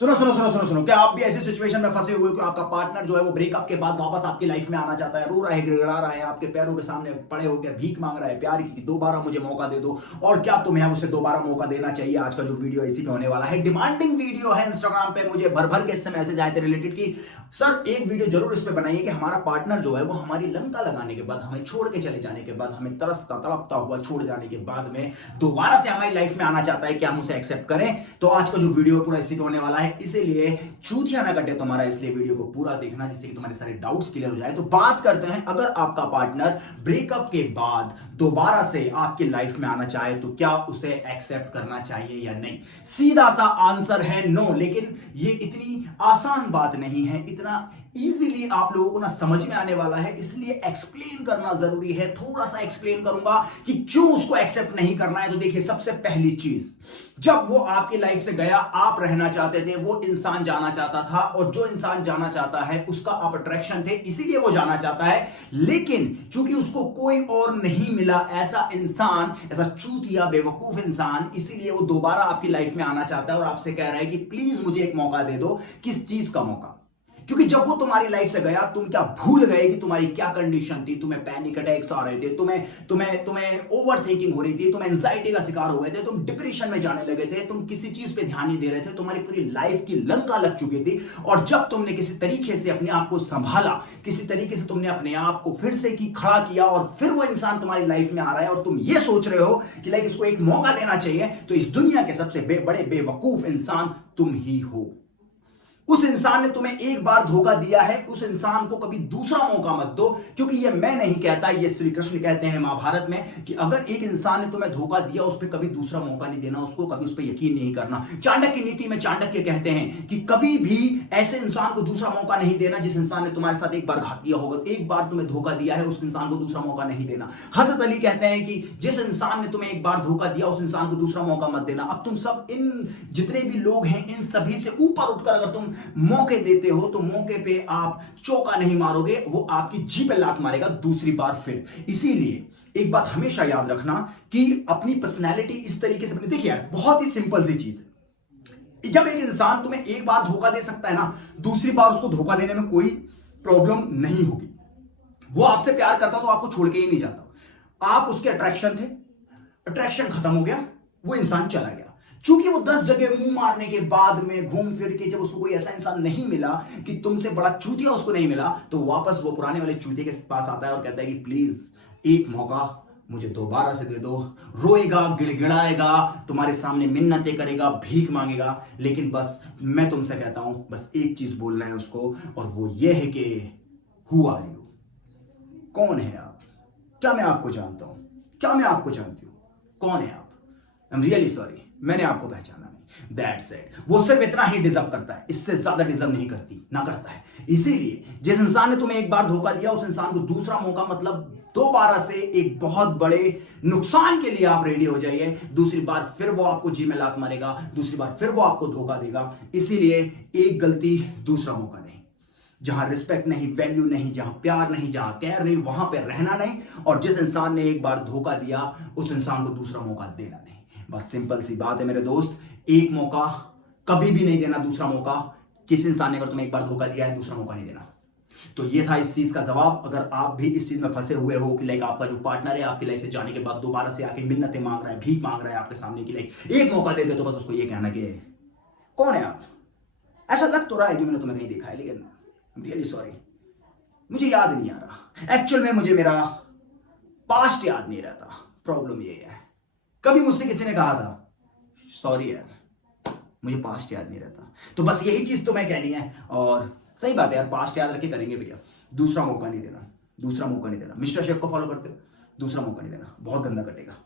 सुनो सुनो सुनो सुनो सुनो, क्या आप भी ऐसी सिचुएशन में फंसे हुए हो कि आपका पार्टनर जो है वो ब्रेकअप के बाद वापस आपकी लाइफ में आना चाहता है, रो रहा है, गिड़गिड़ा रहा है, आपके पैरों के सामने पड़े होकर भीख मांग रहा है प्यार की, दोबारा मुझे मौका दे दो, और क्या तुम्हें उसे दोबारा मौका देना चाहिए? आज का जो वीडियो इसी पे होने वाला है, डिमांडिंग वीडियो है। इंस्टाग्राम पे मुझे भर भर के इससे मैसेज आए थे रिलेटेड की सर एक वीडियो जरूर इस पे बनाइए कि हमारा पार्टनर जो है वो हमारी लंका लगाने के बाद, हमें छोड़ के चले जाने के बाद, हमें तरसता तड़पता हुआ छोड़ जाने के बाद में दोबारा से हमारी लाइफ में आना चाहता है, क्या हम उसे एक्सेप्ट करें? तो आज का जो वीडियो पूरा इसी पे होने वाला है, इसीलिए चूतिया ना कटे तुम्हारा, इसलिए वीडियो को पूरा देखना जिससे कि तुम्हारे सारे डाउट्स क्लियर हो जाए। तो बात करते हैं, अगर आपका पार्टनर ब्रेकअप के बाद दोबारा से आपकी लाइफ में आना चाहे तो क्या उसे एक्सेप्ट करना चाहिए या नहीं? सीधा सा आंसर है नो। लेकिन ये इतनी आसान बात नहीं है, इतना इजीली आप लोगों को ना समझ में आने वाला है, इसलिए एक्सप्लेन करना जरूरी है। थोड़ा सा एक्सप्लेन करूंगा कि क्यों उसको एक्सेप्ट नहीं करना है। तो देखिए, सबसे पहली चीज, जब वो आपकी लाइफ से गया, आप रहना चाहते थे, वो इंसान जाना चाहता था, और जो इंसान जाना चाहता है उसका आप अट्रैक्शन थे, इसीलिए वो जाना चाहता है। लेकिन चूंकि उसको कोई और नहीं मिला, ऐसा इंसान, ऐसा चूतिया बेवकूफ इंसान, इसीलिए वो दोबारा आपकी लाइफ में आना चाहता है और आपसे कह रहा है कि प्लीज मुझे एक मौका दे दो। किस चीज का मौका? क्योंकि जब वो तुम्हारी लाइफ से गया, तुम क्या भूल गए कि तुम्हारी क्या कंडीशन थी? तुम्हें पैनिक अटैक्स आ रहे थे, तुम्हें ओवर थिंकिंग हो रही थी, तुम एंजाइटी का शिकार हो गए थे, तुम डिप्रेशन में जाने लगे थे, तुम किसी चीज पे ध्यान नहीं दे रहे थे, तुम्हारी पूरी लाइफ की लंका लग चुकी थी। और जब तुमने किसी तरीके से अपने आप को संभाला, किसी तरीके से तुमने अपने आप को फिर से खड़ा किया, और फिर वो इंसान तुम्हारी लाइफ में आ रहा है और तुम ये सोच रहे हो कि लाइक इसको एक मौका देना चाहिए, तो इस दुनिया के सबसे बड़े बेवकूफ इंसान तुम ही हो। उस इंसान ने तुम्हें एक बार धोखा दिया है, उस इंसान को कभी दूसरा मौका मत दो। क्योंकि ये मैं नहीं कहता, ये श्री कृष्ण कहते हैं महाभारत में कि अगर एक इंसान ने तुम्हें धोखा दिया, उस पर कभी दूसरा मौका नहीं देना, उसको कभी उस पर यकीन नहीं करना। चाणक्य की नीति में चाणक्य कहते हैं कि कभी भी ऐसे इंसान को दूसरा मौका नहीं देना जिस इंसान ने तुम्हारे साथ एक बार घात किया होगा। एक बार तुम्हें धोखा दिया है, उस इंसान को दूसरा मौका नहीं देना। हजरत अली कहते हैं कि जिस इंसान ने तुम्हें एक बार धोखा दिया, उस इंसान को दूसरा मौका मत देना। अब तुम सब, इन जितने भी लोग हैं, इन सभी से ऊपर उठकर अगर तुम मौके देते हो तो मौके पे आप चौका नहीं मारोगे, वो आपकी जी पे लात मारेगा दूसरी बार फिर। इसीलिए एक बात हमेशा याद रखना कि अपनी पर्सनैलिटी इस तरीके से देखिए यार, बहुत ही सिंपल सी चीज है। जब एक इंसान तुम्हें एक बार धोखा दे सकता है ना, दूसरी बार उसको धोखा देने में कोई प्रॉब्लम नहीं होगी। वो आपसे प्यार करता तो आपको छोड़ के ही नहीं जाता। आप उसके अट्रैक्शन थे, अट्रैक्शन खत्म हो गया, वो इंसान चला गया। चूंकि वो 10 जगह मुंह मारने के बाद में घूम फिर के जब उसको कोई ऐसा इंसान नहीं मिला कि तुमसे बड़ा चूतिया उसको नहीं मिला, तो वापस वो पुराने वाले चूतिया के पास आता है और कहता है कि प्लीज एक मौका मुझे दोबारा से दे दो। रोएगा, गिड़गिड़ाएगा, तुम्हारे सामने मिन्नतें करेगा, भीख मांगेगा, लेकिन बस मैं तुमसे कहता हूं, बस एक चीज बोलना है उसको, और वो ये है कि हु आर यू? कौन है आप? क्या मैं आपको जानता हूं? क्या मैं आपको जानती हूं? कौन है आप? आई एम रियली सॉरी, मैंने आपको पहचाना नहीं। That's it. वो सिर्फ इतना ही डिजर्व करता है, इससे ज्यादा डिजर्व नहीं करता है। इसीलिए जिस इंसान ने तुम्हें एक बार धोखा दिया, उस इंसान को दूसरा मौका, मतलब दोबारा से एक बहुत बड़े नुकसान के लिए आप रेडी हो जाइए। दूसरी बार फिर वो आपको जी में लात मारेगा, दूसरी बार फिर वो आपको धोखा देगा। इसीलिए एक गलती, दूसरा मौका नहीं। जहां रिस्पेक्ट नहीं, वैल्यू नहीं, जहां प्यार नहीं, जहां केयर नहीं, वहां पे रहना नहीं। और जिस इंसान ने एक बार धोखा दिया, उस इंसान को दूसरा मौका देना नहीं। बस सिंपल सी बात है मेरे दोस्त, एक मौका कभी भी नहीं देना, दूसरा मौका। किस इंसान ने अगर तुम्हें एक बार धोखा दिया है, दूसरा मौका नहीं देना। तो ये था इस चीज का जवाब। अगर आप भी इस चीज में फंसे हुए हो कि लाइक आपका जो पार्टनर है आपकी लाइफ से जाने के बाद दोबारा से आके मिन्नतें मांग रहा है, भीख मांग रहा है आपके सामने की लाइक एक मौका दे दे, तो बस उसको ये कहना कि कौन है आप? ऐसा लग तो रहा है कि मैंने तुम्हें नहीं देखा है, लेकिन रियली सॉरी, मुझे याद नहीं आ रहा। एक्चुअल में मुझे मेरा पास्ट याद नहीं रहता। प्रॉब्लम ये है, कभी मुझसे किसी ने कहा था सॉरी यार मुझे पास्ट याद नहीं रहता। तो बस यही चीज तुम्हें कहनी है। और सही बात है यार, पास्ट याद रख के करेंगे भैया। दूसरा मौका नहीं देना, दूसरा मौका नहीं देना। मिस्टर शेफ को फॉलो करते हो, दूसरा मौका नहीं देना, बहुत गंदा कटेगा।